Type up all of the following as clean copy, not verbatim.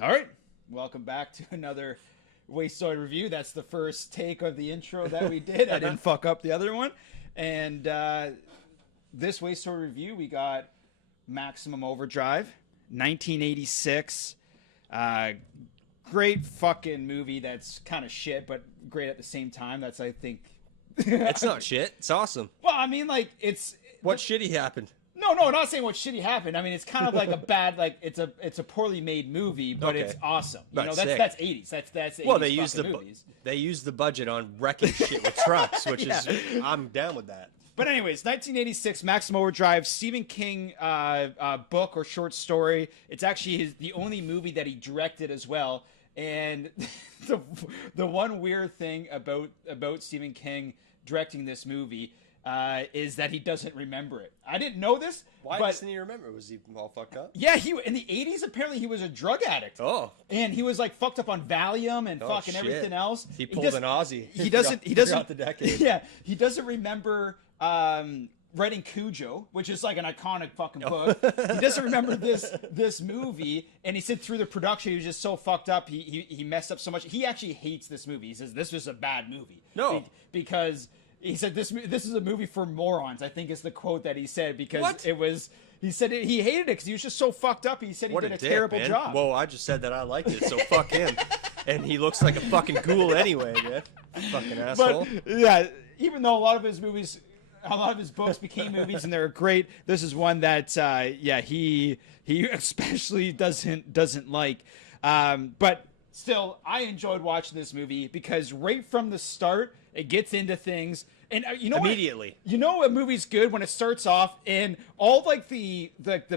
All right, welcome back to another Wastoid review. That's the first take of the intro that we did. I didn't fuck up the other one. And this Wastoid review, we got Maximum Overdrive, 1986. Great fucking movie that's kind of shit, but great at the same time. That's, I think... It's not shit. It's awesome. Well, I mean, like, it's... What shitty happened? No, not saying what shitty happened. I mean, it's kind of like a bad, like it's a poorly made movie, but Okay. it's awesome. You That's know, sick. that's 80s. That's 80s Well, they used movies. they used the budget on wrecking shit with trucks, which is I'm down with that. But anyways, 1986, Maximum Overdrive, Stephen King book or short story. It's actually the only movie that he directed as well. And the one weird thing about Stephen King directing this movie is that he doesn't remember it. I didn't know this. Why but, doesn't he remember? Was he all fucked up? Yeah, he in the 80s apparently he was a drug addict. Oh. And he was like fucked up on Valium and fucking shit. everything else. He pulled an Aussie. He doesn't Throughout the decade. Yeah, he doesn't remember writing Cujo, which is like an iconic fucking book. He doesn't remember this movie, and he said through the production he was just so fucked up. He messed up so much. He actually hates this movie. He says this was a bad movie. No. Because he said this is a movie for morons, I think is the quote that he said, because What? it was he said he hated it because he was just so fucked up. He said he What did a a dick, terrible man. job. Whoa, I just said that I liked it, so fuck him. And he looks like a fucking ghoul anyway, man. Fucking asshole. But yeah, even though a lot of his books became movies and they're great, this is one that he especially doesn't like. But still, I enjoyed watching this movie because right from the start it gets into things. And you know Immediately. what? You know a movie's good when it starts off and all like the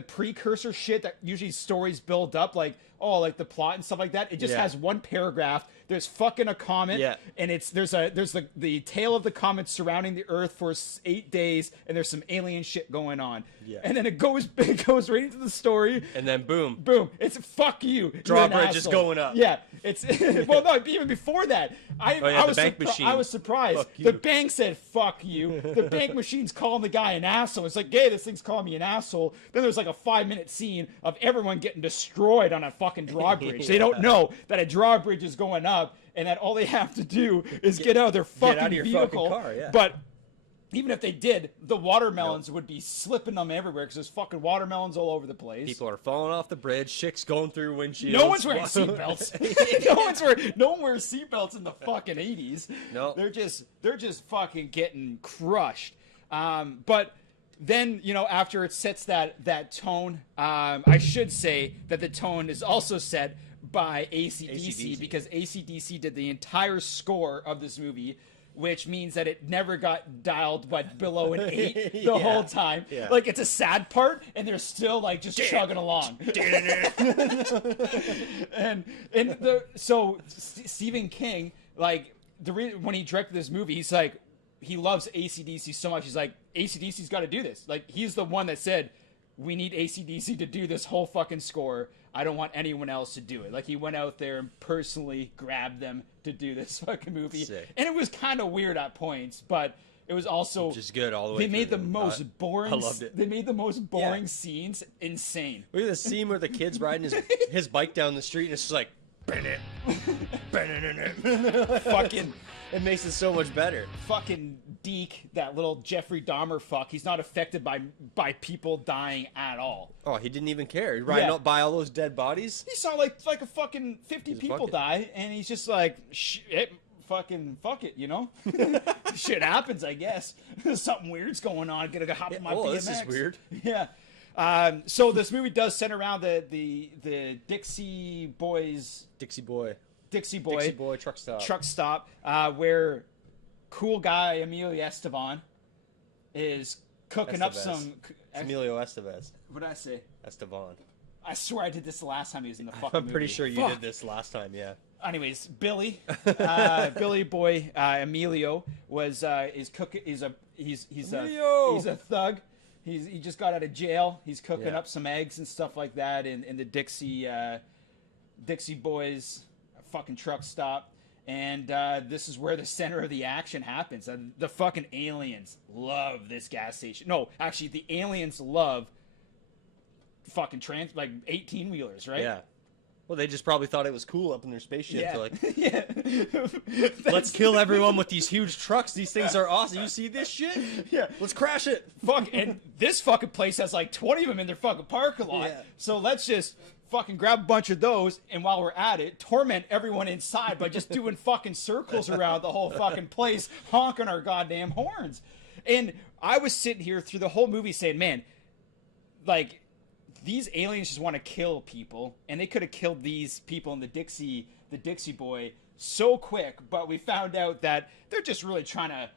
precursor shit that usually stories build up, like like the plot and stuff like that. It just has one paragraph. There's fucking a comet, and there's the tail of the comet surrounding the Earth for 8 days, and there's some alien shit going on. Yeah. And then it goes right into the story. And then boom. It's fuck you. Drawbridge is going up. Yeah. It's well, no, even before that, I was bank machine. I was surprised. Fuck you. The bank said fuck you. The bank machine's calling the guy an asshole. It's like, hey, this thing's calling me an asshole. Then there's like a 5-minute scene of everyone getting destroyed on a fucking drawbridge. They don't know that a drawbridge is going up and that all they have to do is get out of their fucking vehicle. Fucking car, But even if they did, the watermelons would be slipping them everywhere because there's fucking watermelons all over the place. People are falling off the bridge, chicks going through windshields. No one's wearing seatbelts. no one wears seatbelts in the fucking 80s. No. They're just fucking getting crushed. But then, after it sets that tone, I should say that the tone is also set by AC/DC because AC/DC did the entire score of this movie, which means that it never got dialed but below an 8 the whole time. Yeah. Like, it's a sad part, and they're still, like, just chugging along. So Stephen King, like, when he directed this movie, he's like, he loves AC/DC so much. He's like, AC/DC's got to do this. Like, he's the one that said, we need AC/DC to do this whole fucking score. I don't want anyone else to do it. Like, he went out there and personally grabbed them to do this fucking movie. Sick. And it was kind of weird at points, but it was also Just good all the way they made through. the most boring I loved it. They made the most boring scenes insane. Look at the scene where the kid's riding his bike down the street and it's just like Fucking it makes it so much better. fucking Deke, that little Jeffrey Dahmer fuck, he's not affected by people dying at all. Oh, he didn't even care. He's riding up by all those dead bodies. He saw like a fucking 50 people bucket. die, and he's just like, shit, fucking fuck it, Shit happens, I guess. Something weird's going on. Gotta go hop in my BMX. This is weird. Yeah. So this movie does center around the Dixie Boys. Dixie Boy truck stop, where cool guy Emilio Estevez is cooking up some. Emilio Estevez. What did I say? Estevan. I swear I did this the last time he was in the fucking movie. I'm pretty sure you did this last time, yeah. Anyways, Billy boy Emilio is cooking. He's a thug. He just got out of jail. He's cooking up some eggs and stuff like that in the Dixie Boys fucking truck stop. And this is where the center of the action happens. The fucking aliens love this gas station. No, actually, the aliens love fucking 18-wheelers, right? Yeah. Well, they just probably thought it was cool up in their spaceship. Yeah. To like, Yeah. let's kill everyone with these huge trucks. These things are awesome. You see this shit? Yeah. Let's crash it. Fuck, and this fucking place has like 20 of them in their fucking parking lot. Yeah. So let's just fucking grab a bunch of those, and while we're at it, torment everyone inside by just doing fucking circles around the whole fucking place, honking our goddamn horns. And I was sitting here through the whole movie saying, man, like, these aliens just want to kill people, and they could have killed these people in the Dixie Boy so quick, but we found out that they're just really trying to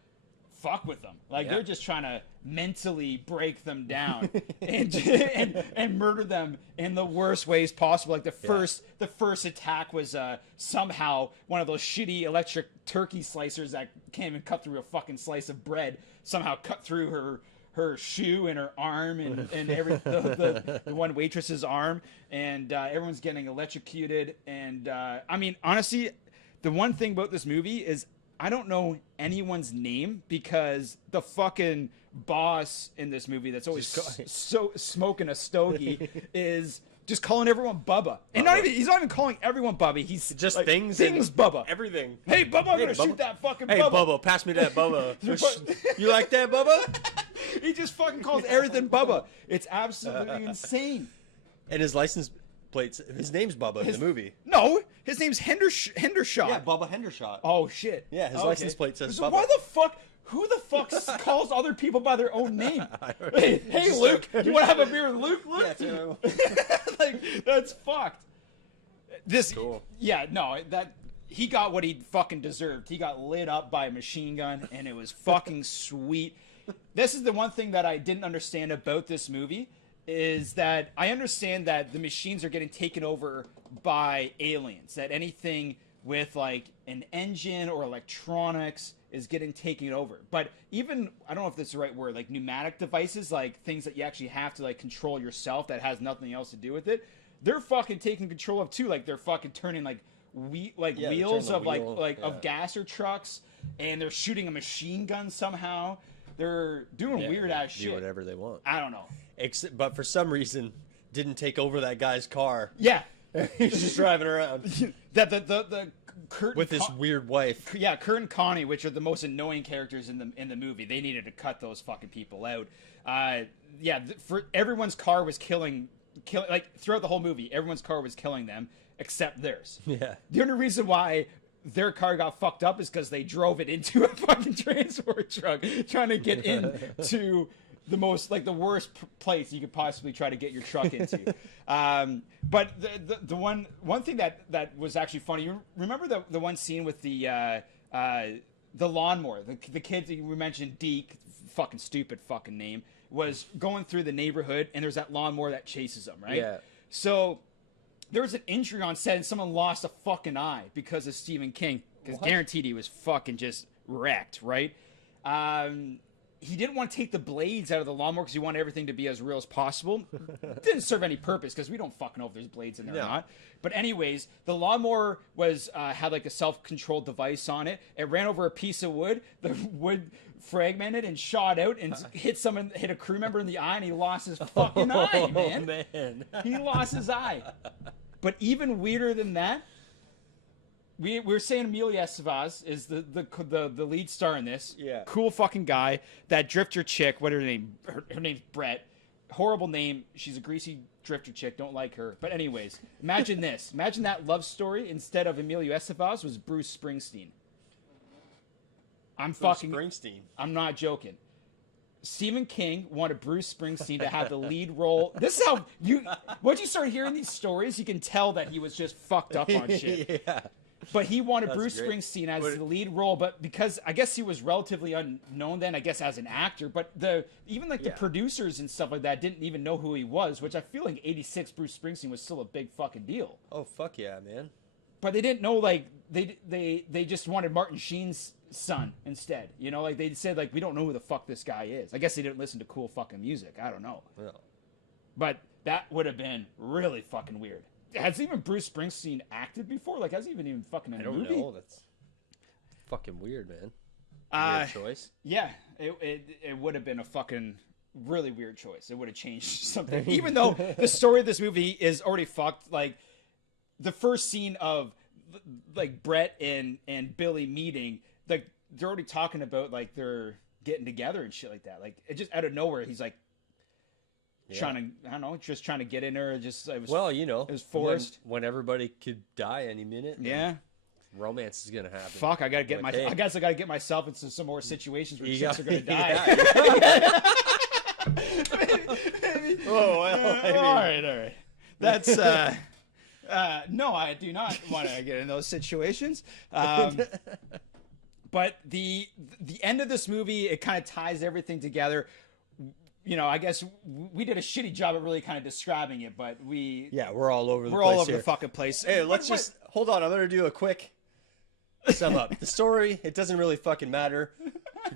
fuck with them. Like, they're just trying to mentally break them down and murder them in the worst ways possible. Like, the first attack was somehow one of those shitty electric turkey slicers that can't even cut through a fucking slice of bread, somehow cut through her shoe and her arm and the one waitress's arm, and everyone's getting electrocuted. And I mean, honestly, the one thing about this movie is I don't know anyone's name, because the fucking boss in this movie that's always so smoking a stogie is just calling everyone Bubba. And he's not even calling everyone Bubba. He's just like, things Bubba. Everything. Hey, Bubba, I'm Hey, gonna Bubba. shoot that fucking Hey, Bubba. Bubba, pass me that Bubba. You like that, Bubba? He just fucking calls everything Bubba. It's absolutely insane. And his license plates, his name's Bubba in the movie. No, his name's Hendershot. Yeah, Bubba Hendershot. Oh, shit. Yeah, his license plate says So Bubba. why the fuck... Who the fuck calls other people by their own name? Hey, Luke, you want to have a beer with Luke? Yeah, Like, that's fucked. This, cool. Yeah, no, that he got what he fucking deserved. He got lit up by a machine gun, and it was fucking sweet. This is the one thing that I didn't understand about this movie, is that I understand that the machines are getting taken over by aliens. That anything with like an engine or electronics is getting taken over. But even, I don't know if that's the right word, like pneumatic devices, like things that you actually have to like control yourself that has nothing else to do with it, they're fucking taking control of too. Like they're fucking turning like wheels of of gasser trucks, and they're shooting a machine gun somehow. They're doing weird ass shit. Do whatever they want. I don't know. But for some reason, didn't take over that guy's car. Yeah. He's just driving around. That the Kurt with his weird wife. Yeah, Kurt and Connie, which are the most annoying characters in the movie. They needed to cut those fucking people out. For everyone's car was killing like throughout the whole movie, everyone's car was killing them except theirs. Yeah. The only reason why their car got fucked up is because they drove it into a fucking transport truck trying to get into the most, like, the worst place you could possibly try to get your truck into. But the one thing that was actually funny, you remember the one scene with the lawnmower, the kid that we mentioned, Deke, fucking stupid fucking name, was going through the neighborhood, and there's that lawnmower that chases him, right? Yeah. So there was an injury on set, and someone lost a fucking eye because of Stephen King, because guaranteed he was fucking just wrecked, right? He didn't want to take the blades out of the lawnmower because he wanted everything to be as real as possible. Didn't serve any purpose because we don't fucking know if there's blades in there or not. But anyways, the lawnmower was had like a self-controlled device on it. It ran over a piece of wood. The wood fragmented and shot out and hit a crew member in the eye, and he lost his fucking eye, man. He lost his eye. But even weirder than that, we were saying Emilio Estevez is the lead star in this. Yeah. Cool fucking guy. That drifter chick, what her name? Her name's Brett. Horrible name. She's a greasy drifter chick. Don't like her. But anyways, imagine this. Imagine that love story instead of Emilio Estevez was Bruce Springsteen. Springsteen. I'm not joking. Stephen King wanted Bruce Springsteen to have the lead role. This is how once you start hearing these stories, you can tell that he was just fucked up on shit. Yeah. But he wanted Bruce Springsteen as the lead role, but because I guess he was relatively unknown then, I guess as an actor, but the producers and stuff like that didn't even know who he was, which I feel like 86 Bruce Springsteen was still a big fucking deal. Oh, fuck yeah, man. But they didn't know, like, they just wanted Martin Sheen's son instead. You know, like, they said, like, we don't know who the fuck this guy is. I guess they didn't listen to cool fucking music. I don't know. Yeah. But that would have been really fucking weird. Has even Bruce Springsteen acted before? Like, has he even fucking in a movie? I don't know. That's fucking weird, man. Weird choice. Yeah, it would have been a fucking really weird choice. It would have changed something. Even though the story of this movie is already fucked. Like, the first scene of like Brett and Billy meeting, like they're already talking about like they're getting together and shit like that. Like it just out of nowhere, he's like trying to, I don't know, just trying to get in her. Just it was, well, you know, it was forced when everybody could die any minute. Yeah. Romance is gonna happen. Fuck, I gotta get I guess I gotta get myself into some more situations where chicks are gonna die. Oh, well, I mean, all right. That's no, I do not want to get in those situations. But the end of this movie, it kind of ties everything together. You know, I guess we did a shitty job at really kind of describing it, but we're all over the place. We're all over here. the fucking place. Hey, let's just hold on. I'm gonna do a quick sum up. The story, it doesn't really fucking matter.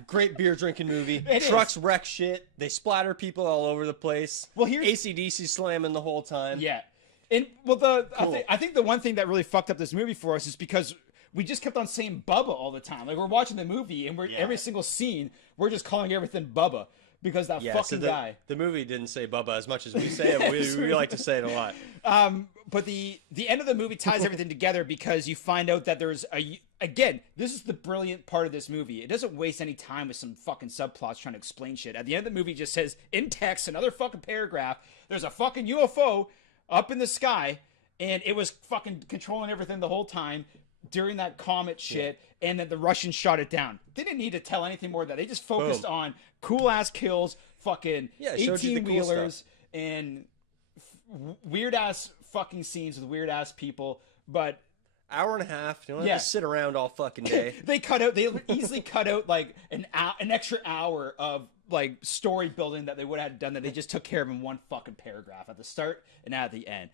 Great beer drinking movie. Trucks wreck shit. They splatter people all over the place. Well, here's AC/DC slamming the whole time. Yeah, and well, I think the one thing that really fucked up this movie for us is because we just kept on saying Bubba all the time. Like we're watching the movie and every single scene we're just calling everything Bubba because that fucking guy. The movie didn't say Bubba as much as we say it. We like to say it a lot. But the end of the movie ties everything together because you find out that there's again, this is the brilliant part of this movie. It doesn't waste any time with some fucking subplots trying to explain shit. At the end of the movie, it just says in text, another fucking paragraph, there's a fucking UFO up in the sky, and it was fucking controlling everything the whole time during that comet shit, and then the Russians shot it down. They didn't need to tell anything more than that. They just focused on cool-ass kills, fucking 18-wheelers, and weird-ass fucking scenes with weird-ass people, but... Hour and a half. You don't have to sit around all fucking day. They easily cut out like an extra hour of like story building that they would have done that they just took care of in one fucking paragraph at the start and at the end.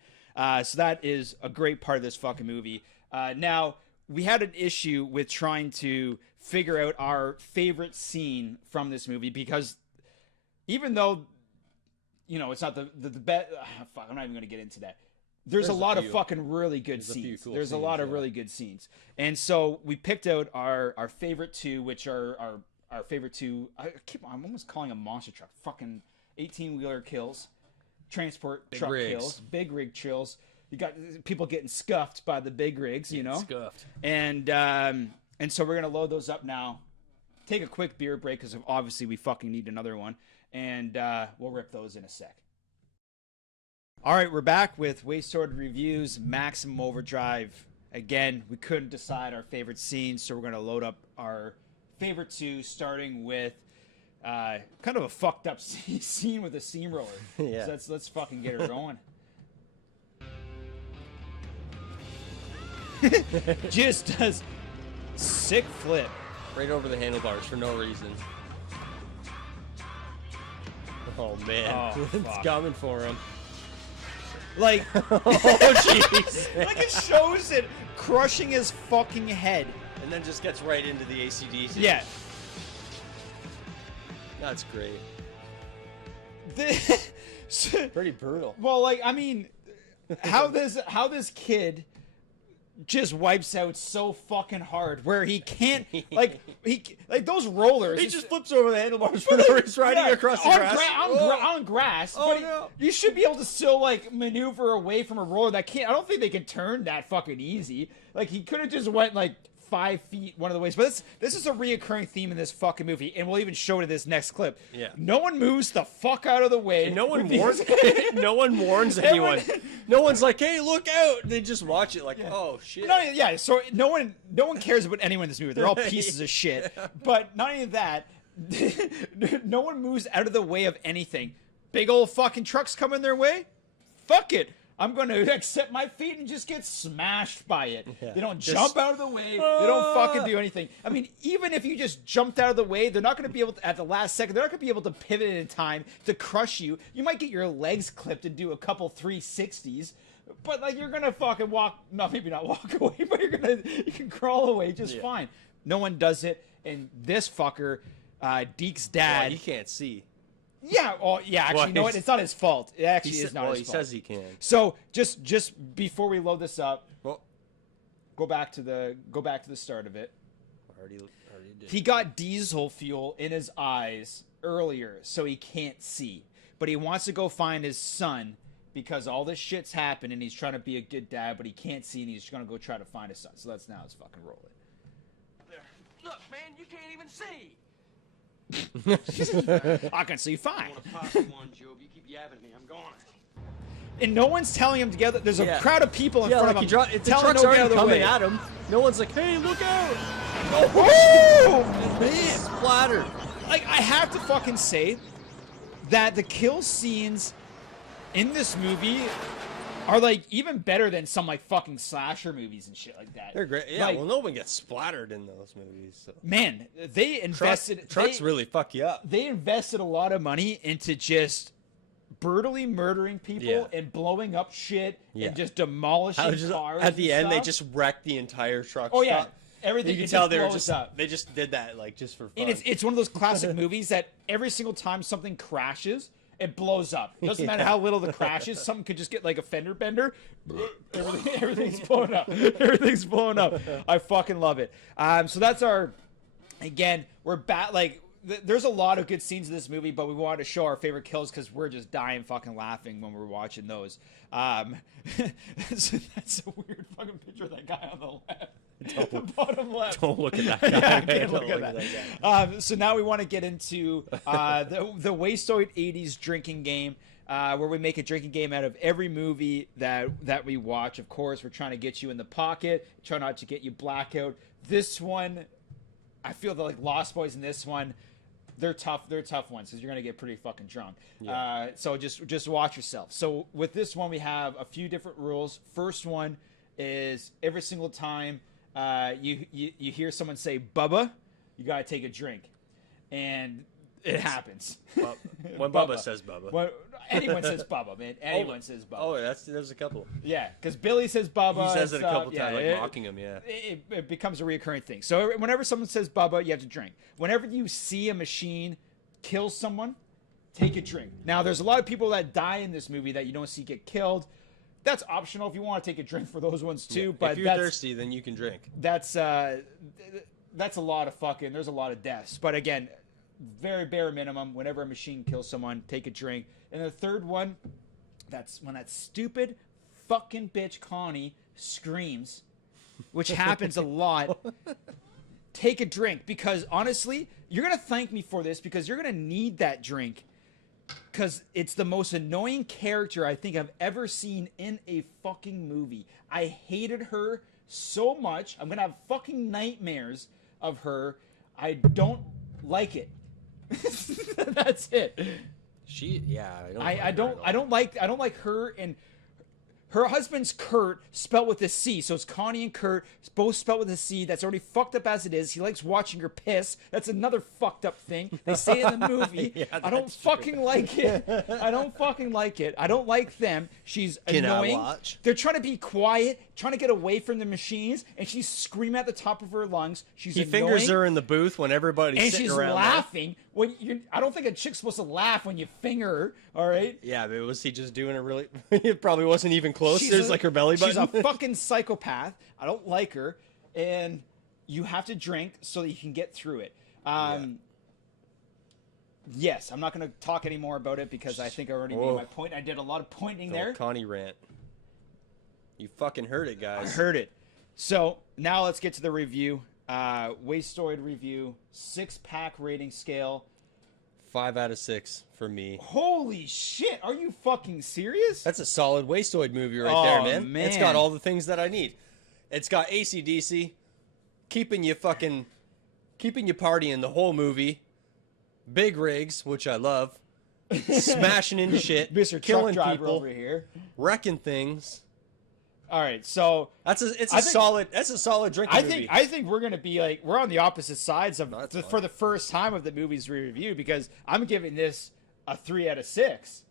So that is a great part of this fucking movie. Now, we had an issue with trying to figure out our favorite scene from this movie because even though, you know, it's not the best... fuck, I'm not even going to get into that. There's a lot of fucking really good scenes. There's a lot of really good scenes. And so we picked out our favorite two, which are our favorite two. I'm almost calling them monster truck. Fucking 18-wheeler kills, transport truck kills, big rig kills. You got people getting scuffed by the big rigs, you know? Scuffed. And so we're going to load those up now. Take a quick beer break because obviously we fucking need another one. And we'll rip those in a sec. All right, we're back with Wastoid Reviews, Maximum Overdrive. Again, we couldn't decide our favorite scenes, so we're going to load up our favorite two, starting with kind of a fucked up scene with a steamroller. Yeah. So let's fucking get her going. Just does sick flip. Right over the handlebars for no reason. Oh, man. Oh, it's coming for him. Like, oh, jeez. like it shows it crushing his fucking head. And then just gets right into the AC/DC. Yeah. That's great. So, pretty brutal. Well, like, I mean, how this kid just wipes out so fucking hard where he can't, like those rollers. He just flips over the handlebars for no reason, riding across the grass. On grass. Oh, but no. You should be able to still, like, maneuver away from a roller that can't. I don't think they can turn that fucking easy. Like, he could have just went, like, 5 feet one of the ways. But this is a reoccurring theme in this fucking movie, and we'll even show it in this next clip. Yeah. No one moves the fuck out of the way. And no one warns. No one warns anyone. No one's like, "Hey, look out!" They just watch it like, "Oh shit." No, yeah. So no one cares about anyone in this movie. They're all pieces of shit. But not only that, no one moves out of the way of anything. Big old fucking trucks come in their way. Fuck it. I'm going to accept my feet and just get smashed by it. Yeah. They don't jump out of the way. They don't fucking do anything. I mean, even if you just jumped out of the way, they're not going to be able to, at the last second, they're not going to be able to pivot in time to crush you. You might get your legs clipped and do a couple 360s, but like you're going to fucking walk, no, maybe not walk away, but you can crawl away just fine. No one does it, and this fucker, Deke's dad. Well, he can't see. Yeah, actually, you know what? It's not his fault. It actually is not his fault. He says he can. So, just before we load this up, well, go back to the start of it. Already did. He got diesel fuel in his eyes earlier, so he can't see. But he wants to go find his son because all this shit's happened and he's trying to be a good dad, but he can't see and he's gonna go try to find his son. So that's now his fucking roll it. There. Look, man, you can't even see. I can see fine. I want to pop you one, Job. You keep yabbing me. I'm gone. And no one's telling him together. There's a Yeah. crowd of people in front of him. The telling truck's him already the other coming way. at him. No one's like, hey, look out. Oh, Man, splattered. like I have to fucking say that the kill scenes in this movie are like even better than some like fucking slasher movies and shit like that. They're great. Yeah, Like, well, no one gets splattered in those movies. So. man, they invested. Trucks really fuck you up. They invested a lot of money into just brutally murdering people Yeah. and blowing up shit Yeah. and just demolishing cars. At the and end, they stuff. just wrecked the entire truck. Oh yeah, stop. everything. You can it tell just they were blows just up. they just did that like just for fun. And it's one of those classic movies that every single time something crashes, it blows up. It doesn't matter how little the crash is. Something could just get like a fender bender. Everything's blowing up. Everything's blowing up. I fucking love it. So that's our. Again, we're back. Like, there's a lot of good scenes in this movie, but we wanted to show our favorite kills because we're just dying fucking laughing when we're watching those. That's a weird fucking picture of that guy on the left. The bottom left. Don't look at that guy. Yeah, I can't Don't look at that. So now we want to get into the Wastoid 80s drinking game, where we make a drinking game out of every movie that we watch. Of course, we're trying to get you in the pocket, try not to get you blackout. This one, I feel that like Lost Boys in this one, they're tough ones because you're gonna get pretty fucking drunk. Yeah. So just watch yourself. So with this one, we have a few different rules. First one is every single time you hear someone say "Bubba," you gotta take a drink, and it happens. When Bubba says Bubba. When anyone says Bubba, man. Anyone says Bubba. Oh, there's a couple. Yeah, because Billy says Bubba. He says it a couple yeah, times, like mocking him. Yeah. It becomes a reoccurring thing. So whenever someone says Bubba, you have to drink. Whenever you see a machine kill someone, take a drink. Now, there's a lot of people that die in this movie that you don't see get killed. That's optional if you want to take a drink for those ones too. Yeah. But if you're thirsty, then you can drink. That's a lot of fucking. There's a lot of deaths. But again, very bare minimum. Whenever a machine kills someone, take a drink. And the third one, that's when that stupid fucking bitch Connie screams, which happens a lot. Take a drink, because honestly, you're gonna thank me for this because you're gonna need that drink. Because it's the most annoying character I think I've ever seen in a fucking movie. I hated her so much. I'm gonna have fucking nightmares of her. I don't like it. That's it. I don't like her, and her husband's Kurt, spelled with a C. So it's Connie and Kurt, both spelled with a C. That's already fucked up as it is. He likes watching her piss. That's another fucked up thing. They say in the movie. Yeah, I don't fucking like it. I don't fucking like it. I don't like them. She's annoying. They're trying to be quiet, trying to get away from the machines, and she's screaming at the top of her lungs. He fingers her in the booth when everybody's and sitting she's around laughing. I don't think a chick's supposed to laugh when you finger her. All right. Yeah, but was he just doing it really? It probably wasn't even close. She's There's like her belly button. She's a fucking psychopath. I don't like her, and you have to drink so that you can get through it. Yes, I'm not going to talk any more about it because I think I already made my point. I did a lot of pointing there. Connie rant. You fucking heard it, guys. I heard it. So now let's get to the review. Wastoid review, 6-pack rating scale. 5 out of 6 for me. Holy shit! Are you fucking serious? That's a solid Wastoid movie right there, man. Man. It's got all the things that I need. It's got AC/DC, keeping you partying the whole movie. Big rigs, which I love. Smashing into shit. Mr. Killing Truck Driver people. over here. Wrecking things. All right, so That's a solid drinking movie. I think we're gonna be like we're on the opposite sides of That's fine. for the first time of the movies we review because I'm giving this a 3 out of 6.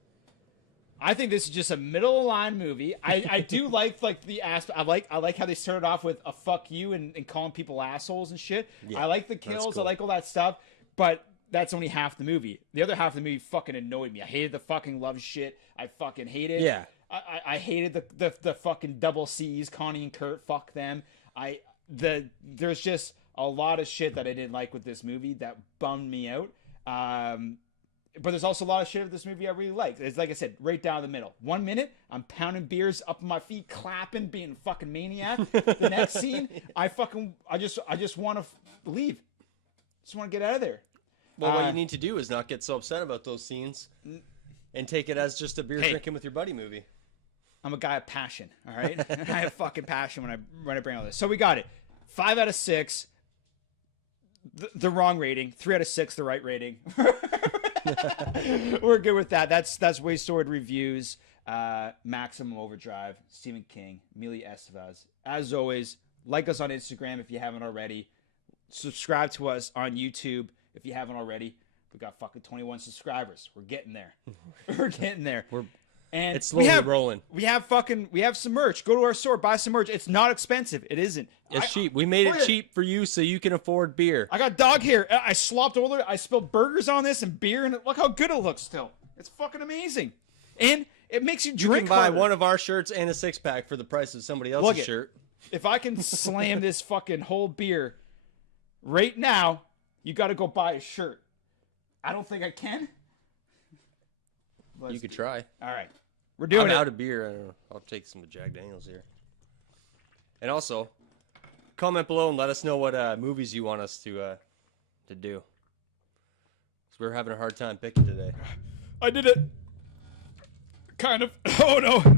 I think this is just a middle of the line movie. I do like the aspect. I like how they started off with a fuck you and calling people assholes and shit. Yeah, I like the kills. cool. I like all that stuff, but that's only half the movie. The other half of the movie fucking annoyed me. I hated the fucking love shit. I fucking hated. Yeah. I hated the fucking double C's, Connie and Kurt. Fuck them. There's just a lot of shit that I didn't like with this movie that bummed me out. but there's also a lot of shit of this movie I really like. It's like I said, right down the middle. 1 minute, I'm pounding beers up on my feet, clapping, being a fucking maniac. The next scene, I just want to leave. Just want to get out of there. Well, what you need to do is not get so upset about those scenes and take it as just a beer drinking with your buddy movie. I'm a guy of passion, all right? I have fucking passion when I bring all this. So we got it. 5 out of 6. The wrong rating. 3 out of 6, the right rating. We're good with that. That's Wastoid Reviews, Maximum Overdrive, Stephen King, Amelia Estevez. As always, like us on Instagram if you haven't already. Subscribe to us on YouTube if you haven't already. We got fucking 21 subscribers. We're getting there. We're getting there. And it's slowly rolling. We have some merch. Go to our store, buy some merch. It's not expensive. It isn't. It's cheap. We made it cheap for you so you can afford beer. I got dog hair. I slopped over it. I spilled burgers on this and beer, and look how good it looks still. It's fucking amazing. And it makes you drink. You can buy harder. one of our shirts and a 6-pack for the price of somebody else's shirt. If I can slam this fucking whole beer right now, you got to go buy a shirt. I don't think I can. You could try. All right. We're doing it. I'm out of beer. I don't know. I'll take some of Jack Daniels here. And also, comment below and let us know what movies you want us to do. Because we're having a hard time picking today. I did it. Kind of. Oh, no.